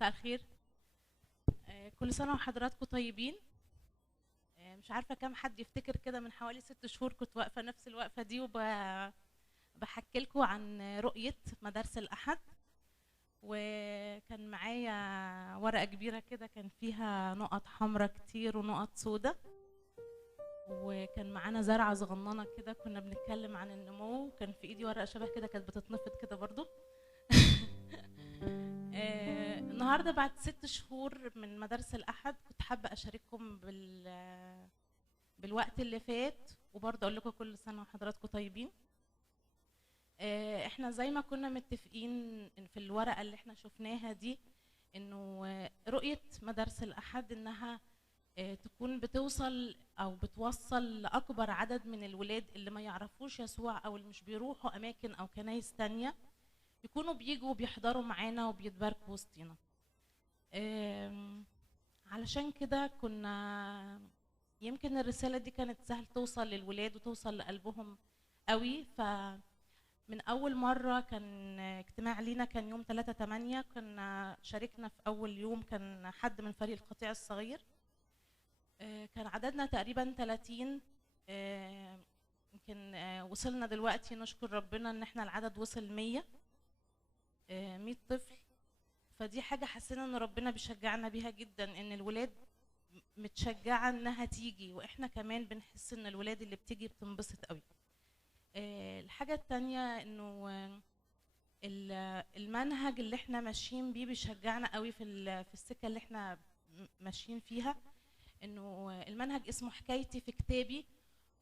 مساء الخير. كل سنة وحضراتكم طيبين. مش عارفة كم حد يفتكر كده من حوالي 6 شهور كنت واقفة نفس الوقفة دي وبحكي لكم عن رؤية مدارس الأحد، وكان معايا ورقة كبيرة كده كان فيها نقط حمراء كتير ونقط سودة، وكان معانا زرعة صغننة كده كنا بنتكلم عن النمو، وكان في ايدي ورقة شبه كده كانت بتتنفض كده برضو. النهارده بعد 6 شهور من مدارس الأحد كنت حابة أشارككم بالوقت اللي فات، وبرضه أقول لكم كل سنة وحضراتكم طيبين. احنا زي ما كنا متفقين في الورقة اللي احنا شفناها دي إنه رؤية مدارس الأحد إنها تكون بتوصل أو بتوصل لأكبر عدد من الولاد اللي ما يعرفوش يسوع أو اللي مش بيروحوا أماكن أو كنايس تانية، يكونوا بيجوا وبيحضروا معانا وبيتباركوا وسطينا. علشان كده كنا يمكن الرسالة دي كانت سهل توصل للولاد وتوصل لقلبهم قوي. فمن أول مرة كان اجتماع لينا كان يوم 3/8، كنا شاركنا في أول يوم كان حد من فريق القطيع الصغير، كان عددنا تقريبا 30. يمكن وصلنا دلوقتي نشكر ربنا ان احنا العدد وصل 100 طفل. فدي حاجة حسينا ان ربنا بيشجعنا بيها جدا، ان الولاد متشجعة انها تيجي، واحنا كمان بنحس ان الولاد اللي بتيجي بتنبسط قوي. الحاجة التانية انه المنهج اللي احنا ماشيين بيه بيشجعنا قوي في السكة اللي احنا ماشيين فيها، انه المنهج اسمه حكايتي في كتابي،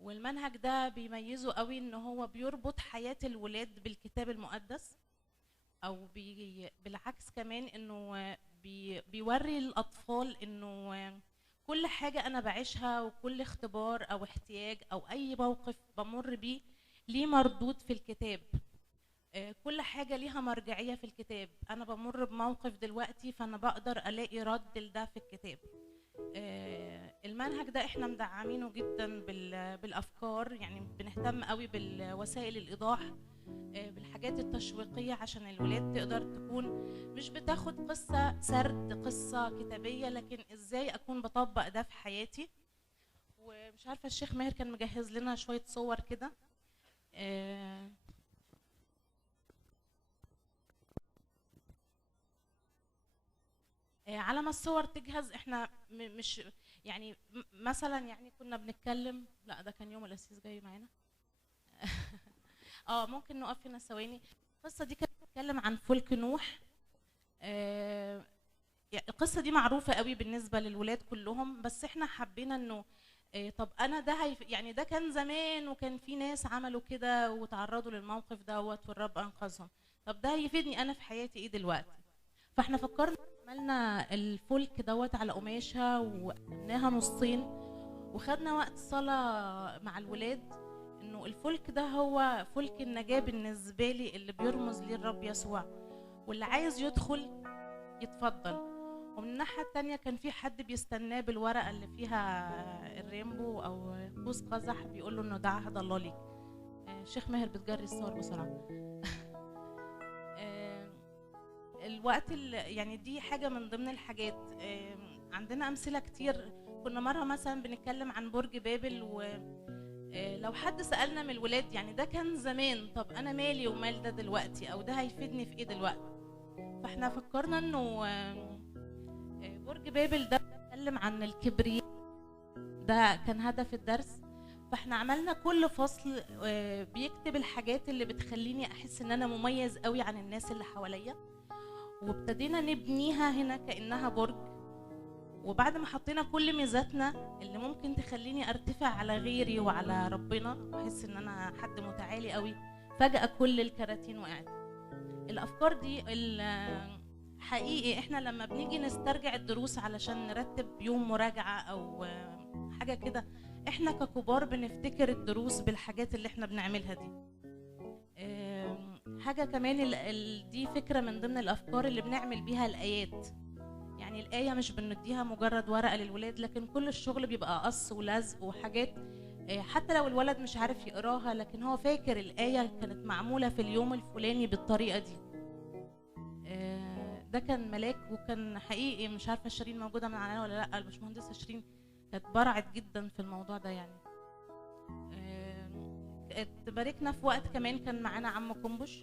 والمنهج ده بيميزه قوي ان هو بيربط حياة الولاد بالكتاب المقدس، او بالعكس كمان انه بيوري الاطفال انه كل حاجه انا بعيشها وكل اختبار او احتياج او اي موقف بمر بيه ليه مردود في الكتاب. كل حاجه ليها مرجعيه في الكتاب، انا بمر بموقف دلوقتي فانا بقدر الاقي رد لده في الكتاب. المنهج ده احنا مدعمينه جدا بالافكار، يعني بنهتم قوي بالوسائل الايضاح، بالحاجات التشويقيه عشان الولاد تقدر تكون مش بتاخد قصه سرد قصه كتابيه، لكن ازاي اكون بطبق ده في حياتي. ومش عارفه الشيخ ماهر كان مجهز لنا شويه صور كده. على ما الصور تجهز احنا مش يعني مثلا يعني كنا بنتكلم، لا ده كان يوم الاسيس جاي معانا. ممكن نقف هنا ثواني. القصه دي كانت بتتكلم عن فلك نوح. القصه دي معروفه قوي بالنسبه للولاد كلهم، بس احنا حبينا انه طب انا ده يعني ده كان زمان وكان في ناس عملوا كده وتعرضوا للموقف دوت والرب انقذهم، طب ده هيفيدني انا في حياتي ايه دلوقتي؟ فاحنا فكرنا عملنا الفلك دوت على قماشه وقلناها نصين، وخدنا وقت صلاه مع الولاد انه الفلك ده هو فلك النجاه بالنسبه لي اللي بيرمز ليه الرب يسوع، واللي عايز يدخل يتفضل. ومن الناحيه الثانيه كان في حد بيستناه بالورقه اللي فيها الريمبو او قوس قزح بيقول له انه ده عهد الله ليك. شيخ ماهر بتجري الصور بسرعه. الوقت يعني دي حاجه من ضمن الحاجات. عندنا امثله كتير. كنا مره مثلا بنتكلم عن برج بابل، ولو حد سالنا من الولاد يعني ده كان زمان، طب انا مالي ومال ده دلوقتي، او ده هيفيدني في ايه دلوقتي؟ فاحنا فكرنا انه برج بابل ده بيتكلم عن الكبرياء، ده كان هدف الدرس. فاحنا عملنا كل فصل بيكتب الحاجات اللي بتخليني احس ان انا مميز قوي عن الناس اللي حواليا، وابتدينا نبنيها هنا كأنها برج. وبعد ما حطينا كل ميزاتنا اللي ممكن تخليني ارتفع على غيري وعلى ربنا واحس ان انا حد متعالي قوي، فجأة كل الكراتين وقعت. الافكار دي حقيقي احنا لما بنيجي نسترجع الدروس علشان نرتب يوم مراجعة او حاجة كده، احنا ككبار بنفتكر الدروس بالحاجات اللي احنا بنعملها دي. حاجة كمان دي فكرة من ضمن الافكار اللي بنعمل بيها الايات. يعني الآية مش بنديها مجرد ورقة للولاد، لكن كل الشغل بيبقى قص ولزق وحاجات، حتى لو الولد مش عارف يقراها لكن هو فاكر الآية كانت معمولة في اليوم الفلاني بالطريقة دي. ده كان ملاك، وكان حقيقي مش عارفه شيرين موجوده معانا ولا لا. الباشمهندسه شيرين كانت برعت جدا في الموضوع ده يعني. باركنا في وقت كمان كان معانا عم كومبوش،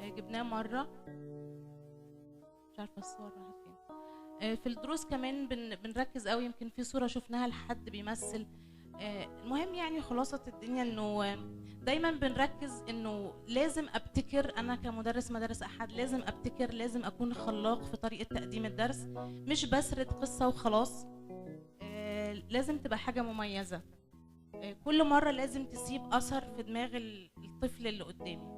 جبناه مره، مش عارفه الصور راحت فين. في الدروس كمان بنركز قوي، يمكن في صوره شفناها لحد بيمثل. المهم يعني خلاصة الدنيا انه دايما بنركز انه لازم ابتكر. انا كمدرس مدارس احد لازم ابتكر، لازم اكون خلاق في طريقة تقديم الدرس، مش بسرد قصة وخلاص. لازم تبقى حاجة مميزة. كل مرة لازم تسيب اثر في دماغ الطفل اللي قدامي.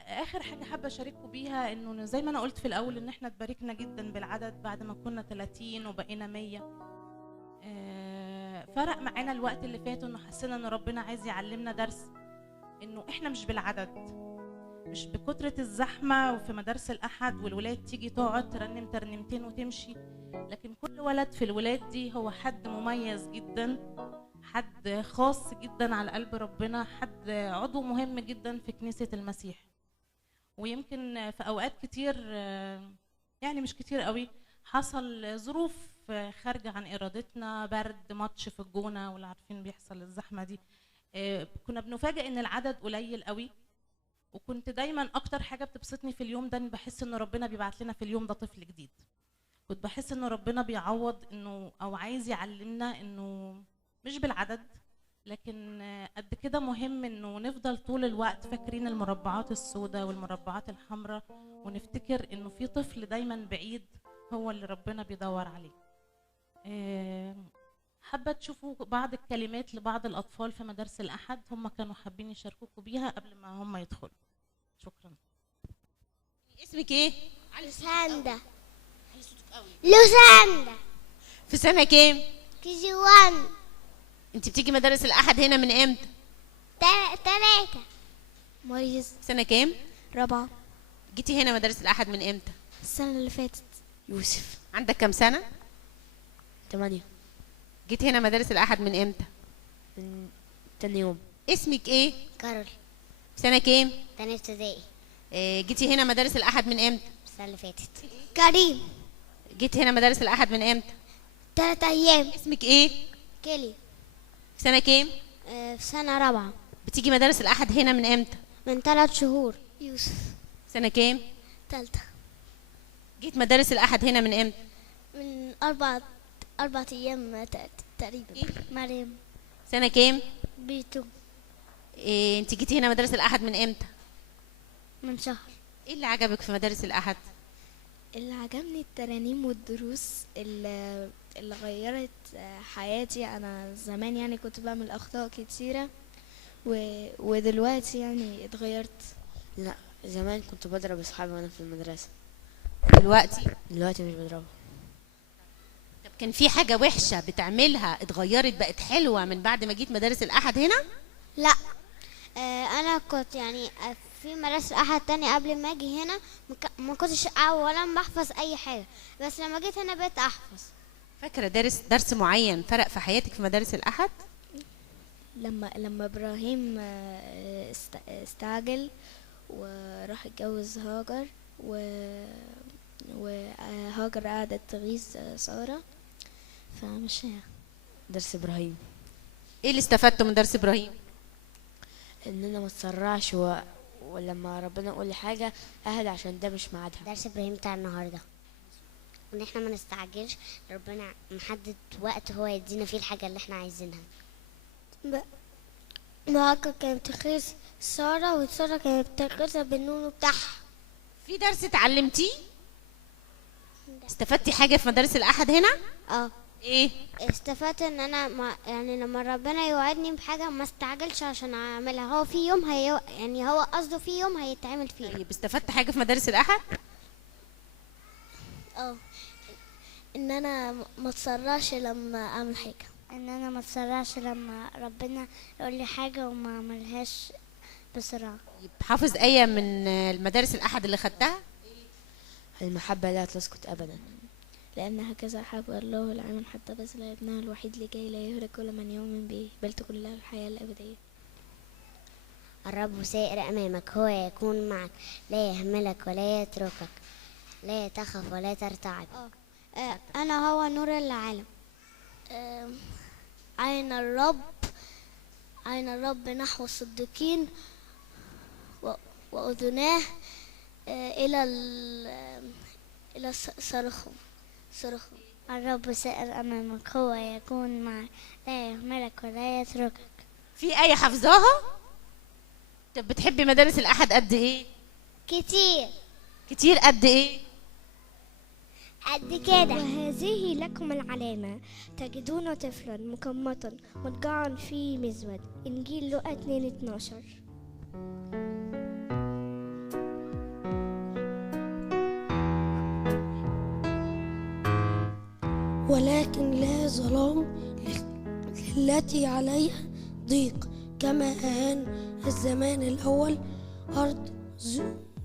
اخر حاجة حابة اشارككم بيها انه زي ما انا قلت في الاول ان احنا اتباركنا جدا بالعدد بعد ما كنا 30 وبقينا 100. فرق معانا الوقت اللي فات انه حسينا ان ربنا عايز يعلمنا درس، انه احنا مش بالعدد، مش بكترة الزحمة وفي مدارس الأحد والولاد تيجي تقعد ترنم ترنمتين وتمشي، لكن كل ولد في الولاد دي هو حد مميز جدا، حد خاص جدا على قلب ربنا، حد عضو مهم جدا في كنيسة المسيح. ويمكن في أوقات كتير يعني مش كتير قوي حصل ظروف خارجة عن إرادتنا، برد، ماتش في الجونة واللي عارفين بيحصل الزحمة دي، كنا بنفاجئ إن العدد قليل قوي. وكنت دايما أكتر حاجة بتبسطني في اليوم ده إن بحس إن ربنا بيبعت لنا في اليوم ده طفل جديد. كنت بحس إن ربنا بيعوض إنه أو عايز يعلمنا إنه مش بالعدد، لكن قد كده مهم إنه نفضل طول الوقت فاكرين المربعات السوداء والمربعات الحمراء، ونفتكر إنه في طفل دايما بعيد هو اللي ربنا بيدور عليه. حابة تشوفوا بعض الكلمات لبعض الأطفال في مدارس الأحد، هم كانوا حابين يشاركوكوا بيها قبل ما هم يدخلوا. شكرا. اسمك ايه؟ لوساندا. لوساندا. في سنة كام؟ كي 1. انت بتيجي مدارس الأحد هنا من امتى؟ 3. ماريز. سنة كام؟ 4. جيتي هنا مدارس الأحد من امتى؟ السنة اللي فاتت. يوسف. عندك كام سنة؟ 8. جيت هنا مدارس الأحد من امتى؟ من تاني يوم. اسمك ايه؟ كارول. سنة كام؟ تانية ابتدائي. جيتي هنا مدارس الأحد من امتى؟ السنة اللي فاتت. كريم. جيت هنا مدارس الأحد من امتى؟ 3 أيام. اسمك ايه؟ كيلي. في سنة كام؟ في سنة 4. بتيجي مدارس الأحد هنا من امتى؟ من 3 شهور. يوسف. سنة كام؟ 3. جيت مدارس الأحد هنا من امتى؟ من 4 أيام تقريبا. إيه؟ مريم. سنة كام؟ بيتو. انت جيتي هنا مدارس الأحد من امتى؟ من شهر. ايه اللي عجبك في مدارس الأحد؟ اللي عجبني الترانيم والدروس اللي غيرت حياتي. انا زمان يعني كنت بعمل اخطاء كتيرة ودلوقتي يعني اتغيرت. لا، زمان كنت بضرب اصحابي وانا في المدرسة. دلوقتي مش بضربهم. طب كان في حاجة وحشة بتعملها اتغيرت بقت حلوة من بعد ما جيت مدارس الأحد هنا؟ لا. انا كنت يعني في مدرسة احد تاني قبل ما اجي هنا ما كنتش اولا بحفظ اي حاجة، بس لما جيت هنا بقيت احفظ. فاكرة درس معين فرق في حياتك في مدارس الأحد؟ لما ابراهيم استعجل وراح اتجوز هاجر وهاجر قعدت تغيظ سارة، فمش درس ابراهيم. ايه اللي استفدته من درس إبراهيم؟ اننا ما تسرعش ولما ربنا يقول لي حاجة اهدى عشان ده مش ميعادها. درس ابراهيم بتاع النهارده ان احنا ما نستعجلش، ربنا محدد وقت هو يدينا فيه الحاجه اللي احنا عايزينها. هاجر كانت بتغيظ ساره وساره كانت بتغيظها بالنونو بتاعها. في درس اتعلمتيه؟ استفدتي حاجة في مدارس الأحد هنا؟ ايه؟ استفدت ان انا يعني لما ربنا يوعدني بحاجه ما استعجلش عشان اعملها، هو في يوم يعني هو قصده في يوم هيتعمل فيه. طيب استفدت حاجة في مدارس الأحد؟ ان انا ما اتسرعش لما اعمل حاجه، ان انا ما اتسرعش لما ربنا يقول لي حاجه وما اعملهاش بسرعه. حافظ آية من المدارس الأحد اللي خدتها؟ المحبة لا تسكت ابدا، لأن هكذا أحب الله العالم حتى بذل ابنه الوحيد لكي لا يهلك كل من يؤمن به بل تكون له الحياة الأبدية. الرب سائر أمامك، هو يكون معك، لا يهملك ولا يتركك. لا تخف ولا ترتعب. أنا هو نور العالم. عين الرب، عين الرب نحو الصديقين، وأذناه إلى صرخهم. الرب سائر أمامك، هو يكون معك، لا يهملك ولا يتركك. في آية حافظاها؟ طب بتحبي مدارس الأحد قد إيه؟ كتير. كتير قد إيه؟ قد كده. وهذه لكم العلامة، تجدون طفلا مكمطا مضجعا في مزود. إنجيل لوقا 2:12. ولكن لا ظلام التي عليها ضيق، كما أهان الزمان الأول أرض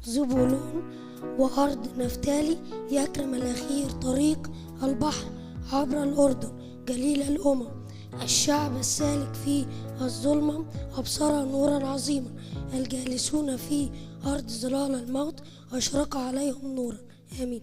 زبولون وأرض نفتالي. يكرم الأخير طريق البحر عبر الأردن، جليل الأمم. الشعب السالك في الظلمة أبصر نورا عظيما، الجالسون في أرض ظلال الموت أشرق عليهم نورا. آمين.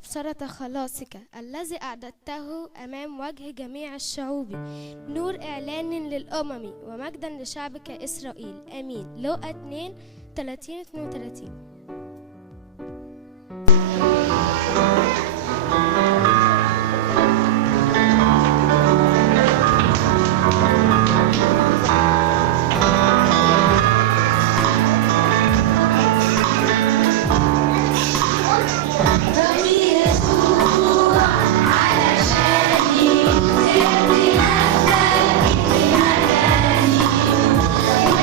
تبصرة خلاصك الذي أعددته أمام وجه جميع الشعوب، نور إعلان للأمم ومجدا لشعبك إسرائيل. آمين. لوقا 2:30-32.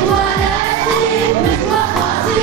وآتي من وقتي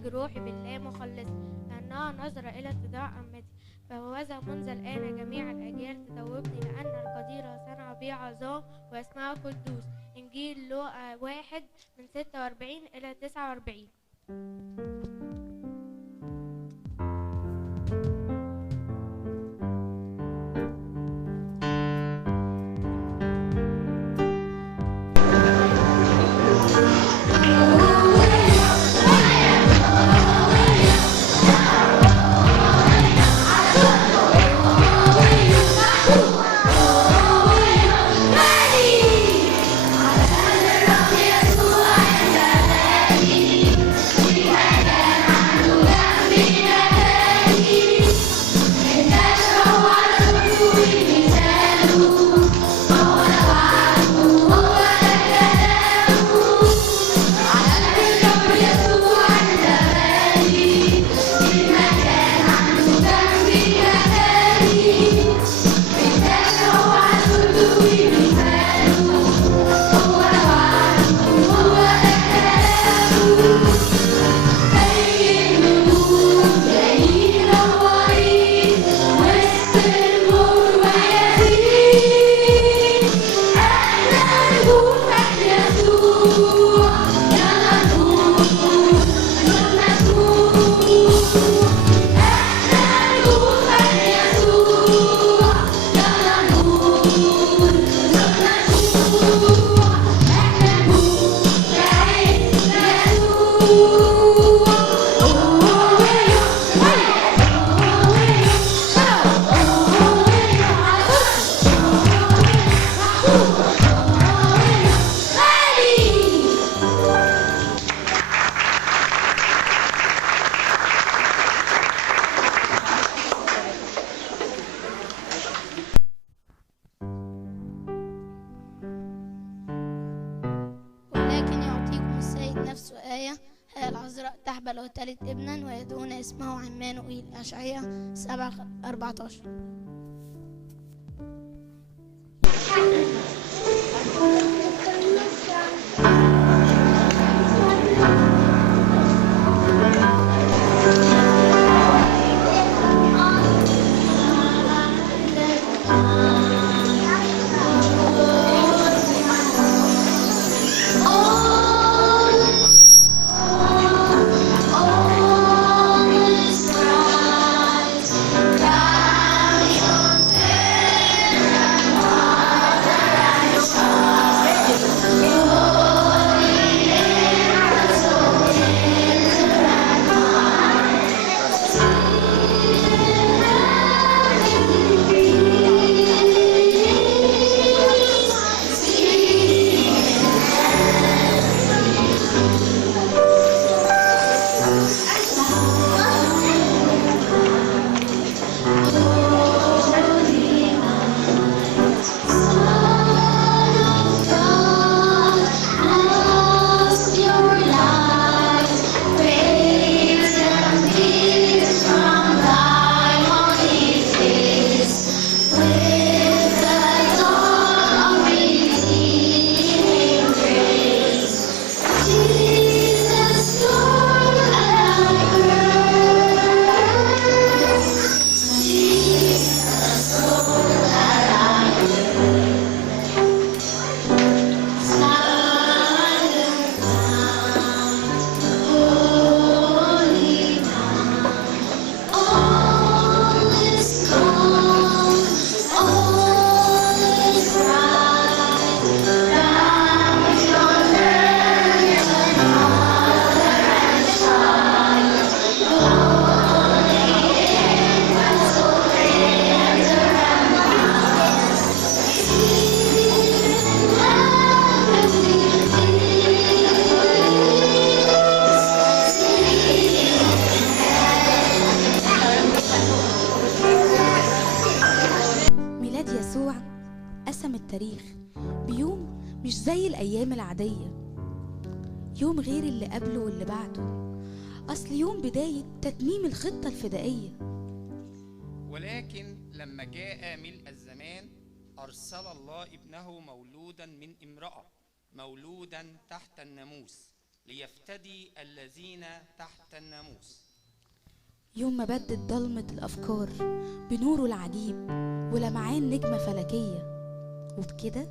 يعالج روحي بالله مخلص، لأنها نظرة إلى اتضاع أمتي. فهوذا منذ الآن جميع الأجيال تتوبني، لأن القدير صنع بي عظام واسمه قدوس. إنجيل لوقا 1:46-49. تحبل وتلد ابنا ويدعون اسمه عمانوئيل. أشعياء 7:14. التاريخ بيوم مش زي الأيام العادية، يوم غير اللي قبله واللي بعده، أصل يوم بداية تتميم الخطة الفدائية. ولكن لما جاء ملء الزمان أرسل الله ابنه مولودا من امرأة، مولودا تحت الناموس، ليفتدي الذين تحت الناموس. يوم ما بدد ضلمة الأفكار بنوره العجيب ولمعان نجمة فلكية، وبكده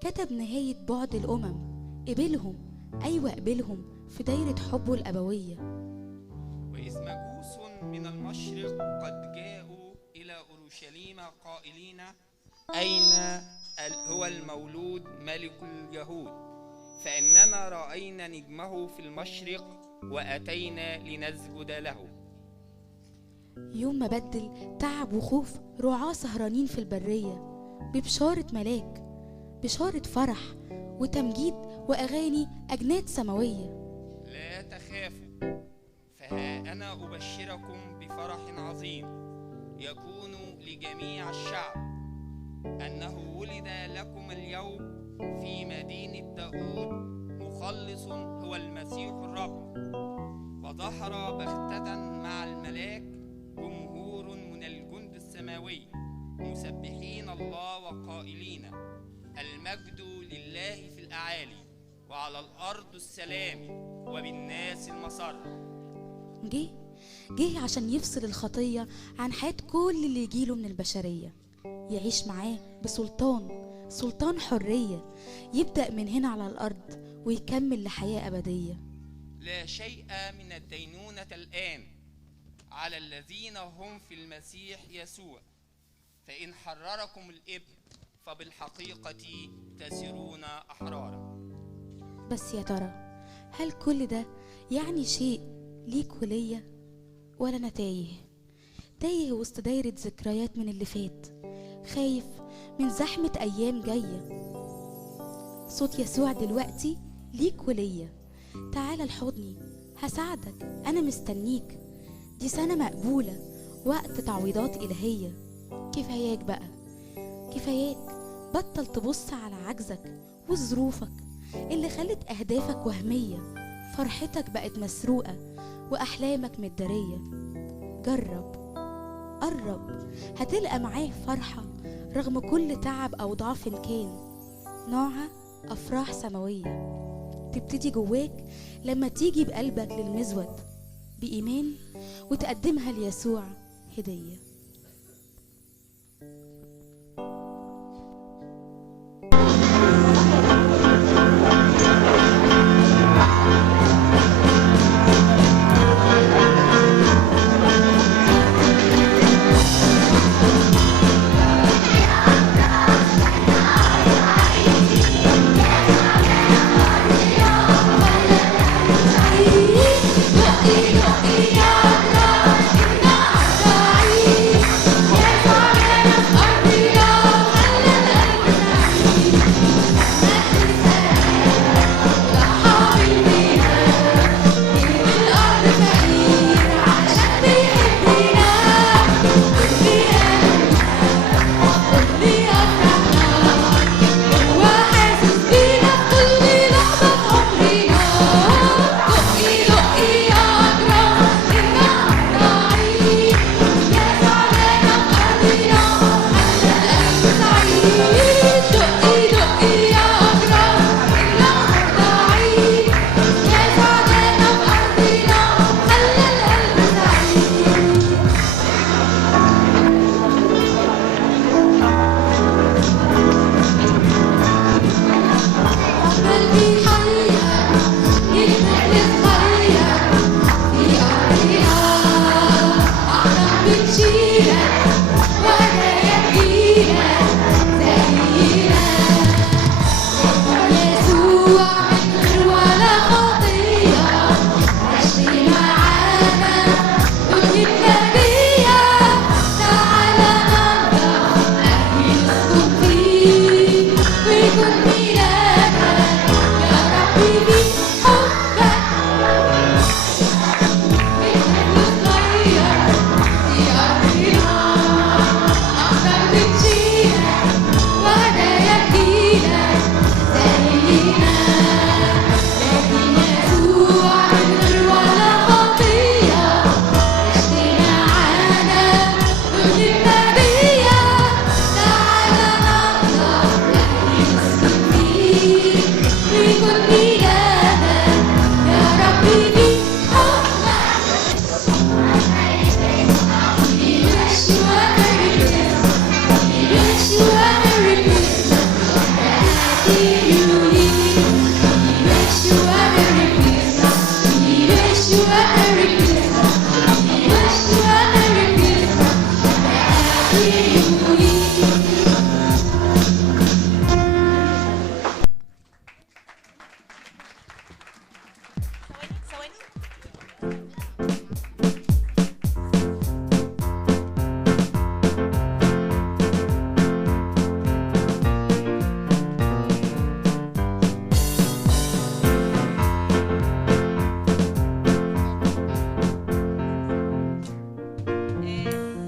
كتب نهاية بعد الأمم. قبلهم، أيوة قبلهم في دايرة حبه الأبوية. وإذ مجوس من المشرق قد جاءوا إلى أورشليم قائلين أين هو المولود ملك اليهود؟ فإننا رأينا نجمه في المشرق وأتينا لنسجد له. يوم ما بدل تعب وخوف رعاة سهرانين في البرية ببشارة ملاك، بشارة فرح وتمجيد وأغاني أجناد سماوية. لا تخافوا، فها أنا أبشركم بفرح عظيم يكون لجميع الشعب، أنه ولد لكم اليوم في مدينة داود مخلص هو المسيح الرب. وظهر بغتة مع الملاك جمهور من الجند السماوي مسبحين الله وقائلين المجد لله في الأعالي وعلى الأرض السلام وبالناس المسر. جه عشان يفصل الخطية عن حياة كل اللي يجيله من البشرية، يعيش معاه بسلطان حرية، يبدأ من هنا على الأرض ويكمل لحياة أبدية. لا شيء من الدينونة الآن على الذين هم في المسيح يسوع، فإن حرركم الإبن فبالحقيقة تسيرون أحرارا. بس يا ترى هل كل ده يعني شيء ليك وليا، ولا أنا تايه وسط دايرة ذكريات من اللي فات، خايف من زحمة أيام جاية؟ صوت يسوع دلوقتي ليك وليا، تعال لحضني هساعدك، أنا مستنيك، دي سنة مقبولة، وقت تعويضات إلهية. كفاياك بقى، كفاياك، بطل تبص على عجزك وظروفك اللي خلت أهدافك وهمية، فرحتك بقت مسروقة وأحلامك متدارية. جرب، قرب، هتلقى معاه فرحة رغم كل تعب أو ضعف كان، نوعها أفراح سماوية تبتدي جواك لما تيجي بقلبك للمزود بإيمان وتقدمها ليسوع هدية.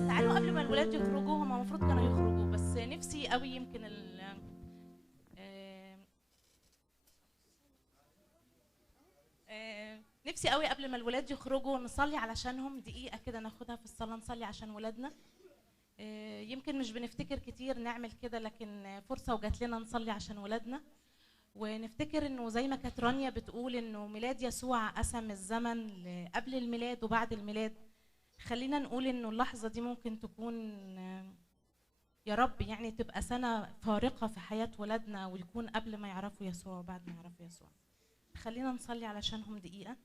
تعالوا قبل ما الولاد يخرجوا، هم المفروض كانوا يخرجوا، بس نفسي قوي يمكن نفسي قوي قبل ما الولاد يخرجوا نصلي علشانهم دقيقة كده، ناخدها في الصلاة نصلي عشان ولادنا. يمكن مش بنفتكر كتير نعمل كده، لكن فرصة وجات لنا نصلي عشان ولادنا، ونفتكر انه زي ما كانت رانيا بتقول انه ميلاد يسوع قسم الزمن قبل الميلاد وبعد الميلاد. خلينا نقول انه اللحظة دي ممكن تكون يا رب يعني تبقى سنة فارقة في حياة ولادنا، ويكون قبل ما يعرفوا يسوع وبعد ما يعرفوا يسوع. خلينا نصلي علشانهم دقيقة.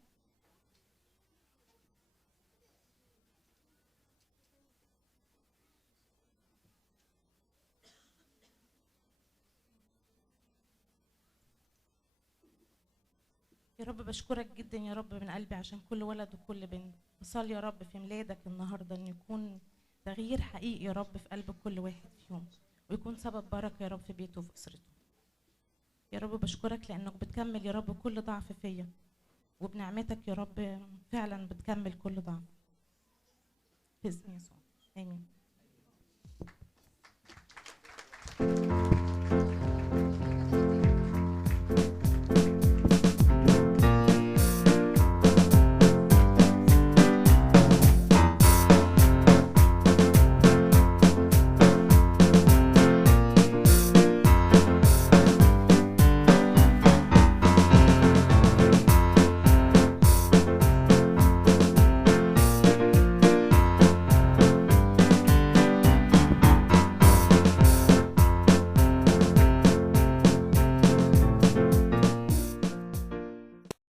يا رب بشكرك جدا يا رب من قلبي عشان كل ولد وكل بنت. بصلي يا رب في ميلادك النهارده ان يكون تغيير حقيقي يا رب في قلب كل واحد فيهم، ويكون سبب بركه يا رب في بيته وفي اسرته. يا رب بشكرك لانك بتكمل يا رب كل ضعف فيا، وبنعمتك يا رب فعلا بتكمل كل ضعف. باسم يسوع امين.